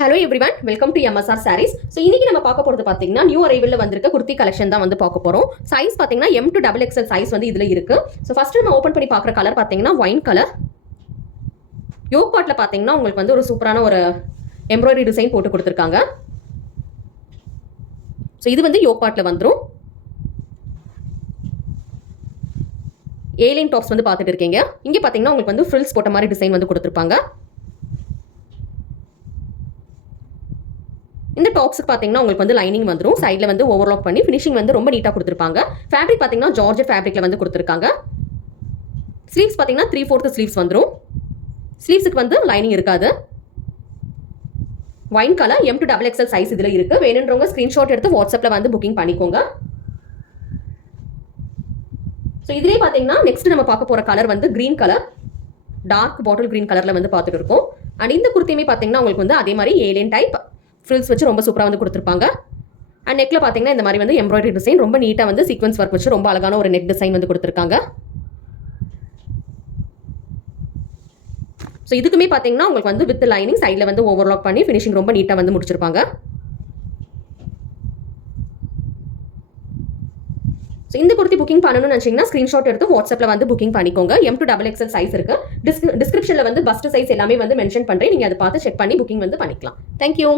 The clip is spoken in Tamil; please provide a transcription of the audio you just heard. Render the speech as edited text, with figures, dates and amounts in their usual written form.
Hello everyone, welcome to MSR sarees. So இன்னைக்கு நம்ம பார்க்க போகிறது பார்த்தீங்கன்னா நியூ அரைவலில் வந்திருக்க குர்த்தி கலெக்ஷன் தான் வந்து பார்க்க போகிறோம். சைஸ் பார்த்தீங்கன்னா M to XXL சைஸ் வந்து இதில் இருக்கு. ஸோ ஃபர்ஸ்ட் நம்ம ஓப்பன் பண்ணி பார்க்குற கலர் பார்த்தீங்கன்னா ஒயின் கலர். யோக் பார்ட்டில் பார்த்தீங்கன்னா உங்களுக்கு வந்து ஒரு சூப்பரான ஒரு எம்ப்ராய்டரி டிசைன் போட்டு கொடுத்துருக்காங்க. ஸோ இது வந்து யோக் பார்ட்டில் வந்துடும். ஏலைன் டாப்ஸ் வந்து பார்த்துட்டு இருக்கீங்க. இங்கே பார்த்தீங்கன்னா உங்களுக்கு வந்து ஃப்ரில்ஸ் போட்ட மாதிரி டிசைன் வந்து கொடுத்துருப்பாங்க. இந்த டாப்ஸ்க்கு பார்த்தீங்கன்னா உங்களுக்கு வந்து லைனிங் வந்துடும். சைடில் வந்து ஓவர்லாக் பண்ணி ஃபினிஷிங் வந்து ரொம்ப நீட்டாக கொடுத்துருப்பாங்க. ஃபேப்ரிக் பார்த்தீங்கன்னா ஜார்ஜெட் ஃபேப்ரிக்கில் வந்து கொடுத்துருக்காங்க. ஸ்லீவ்ஸ் பார்த்தீங்கன்னா 3/4 ஸ்லீவ்ஸ் வந்துடும். ஸ்லீவ்ஸுக்கு வந்து லைனிங் இருக்காது. Wine colour M to XXL size இதில் இருக்கு. வேணுன்றவங்க ஸ்க்ரீன்ஷாட் எடுத்து வாட்ஸ்அப்பில் வந்து புக்கிங் பண்ணிக்கோங்க. ஸோ இதுலேயே பார்த்தீங்கன்னா நெக்ஸ்ட் நம்ம பார்க்க போகிற கலர் வந்து green colour, dark bottle green கலரில் வந்து பார்த்துட்டு இருக்கோம். அண்ட் இந்த குர்த்தியுமே பார்த்தீங்கன்னா உங்களுக்கு வந்து அதே மாதிரி ஏலியன் டைப் ஃப்ரில்ஸ் வச்சு ரொம்ப சூப்பராக வந்து கொடுத்துருப்பாங்க. அண்ட் நெக்கில் பார்த்தீங்கன்னா இந்த மாதிரி வந்து எம்ப்ராய்டரி டிசைன் ரொம்ப நீட்டாக வந்து சீக்வன்ஸ் ஒர்க் வச்சு ரொம்ப அழகான ஒரு நெக் டிசைன் வந்து கொடுத்துருக்காங்க. ஸோ இதுக்குமே பார்த்தீங்கன்னா உங்களுக்கு வந்து வித் லைனிங் சைடில் வந்து ஓவர்லாக் பண்ணி ஃபினிஷிங் ரொம்ப நீட்டாக வந்து முடிச்சிருப்பாங்க. ஸோ இந்த குர்த்தி புக்கிங் பண்ணணும்னு நினச்சிங்கன்னா ஸ்க்ரீன்ஷாட் எடுத்து வாட்ஸ்அப்பில் வந்து புக்கிங் பண்ணிக்கோங்க. M to XXL சைஸ் இருக்கு. டிஸ்கிரிப்ஷனில் வந்து பஸ்ட் சைஸ் எல்லாமே வந்து மென்ஷன் பண்ணுறேன். நீங்கள் அதை பார்த்து செக் பண்ணி புக்கிங் வந்து பண்ணிக்கலாம். தேங்க்யூ.